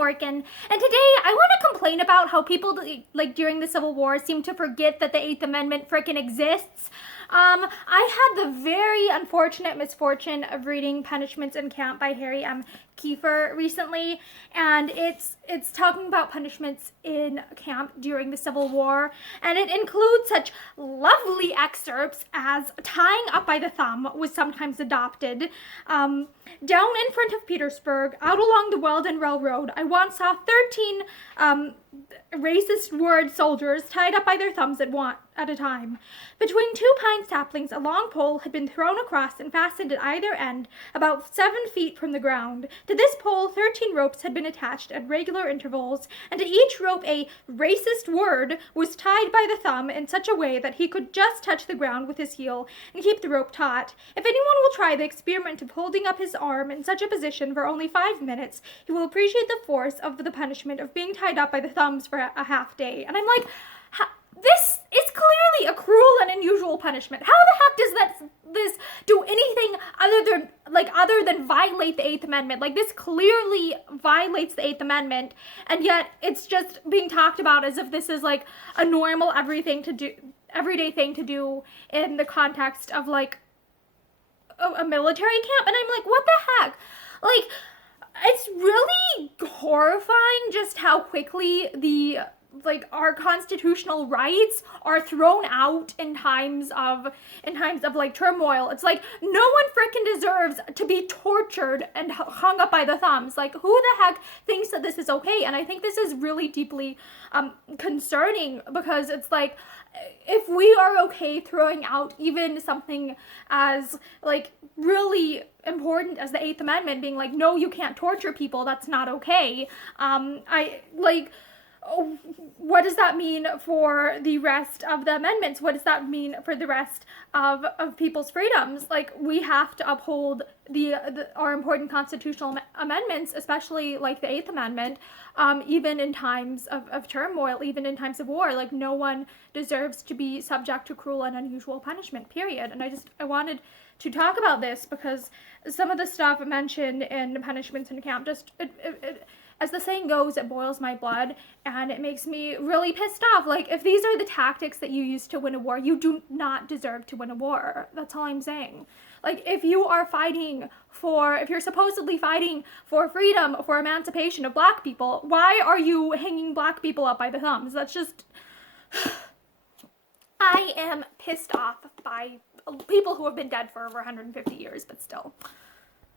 Morgan, and today I want to complain about how people, like, during the Civil War seem to forget that the 8th Amendment frickin' exists. I had the very unfortunate misfortune of reading Punishments in Camp by Harry M. Kieffer recently, and it's talking about punishments in camp during the Civil War, and it includes such lovely excerpts as tying up by the thumb was sometimes adopted. Down in front of Petersburg, out along the Weldon Railroad, I once saw 13 racist word soldiers tied up by their thumbs at a time. Between two pine saplings, a long pole had been thrown across and fastened at either end, about 7 feet from the ground. To this pole, 13 ropes had been attached at regular intervals, and to each rope a racist word was tied by the thumb in such a way that he could just touch the ground with his heel and keep the rope taut. If anyone will try the experiment of holding up his arm in such a position for only 5 minutes, he will appreciate the force of the punishment of being tied up by the thumbs for a half day. And I'm like, this is clearly a cruel and unusual punishment. How the heck does this do anything other than violate the 8th Amendment? Like, this clearly violates the 8th Amendment, and yet it's just being talked about as if this is like a normal everyday thing to do in the context of like a military camp. And I'm like, what the heck? Like, it's really horrifying just how quickly our constitutional rights are thrown out in times of like turmoil. It's like, no one frickin' deserves to be tortured and hung up by the thumbs. Like, who the heck thinks that this is okay? And I think this is really deeply concerning, because it's like, if we are okay throwing out even something as like really important as the 8th Amendment, being like, no, you can't torture people, that's not okay. What does that mean for the rest of the amendments? What does that mean for the rest of people's freedoms? Like, we have to uphold our important constitutional amendments, especially like the 8th Amendment, even in times of turmoil, even in times of war. Like, no one deserves to be subject to cruel and unusual punishment, period. And I wanted to talk about this because some of the stuff mentioned in Punishments in Camp just, as the saying goes, it boils my blood, and it makes me really pissed off. Like, if these are the tactics that you use to win a war, you do not deserve to win a war. That's all I'm saying. Like, if you're supposedly fighting for freedom, for emancipation of black people, why are you hanging black people up by the thumbs? That's just... I am pissed off by people who have been dead for over 150 years, but still.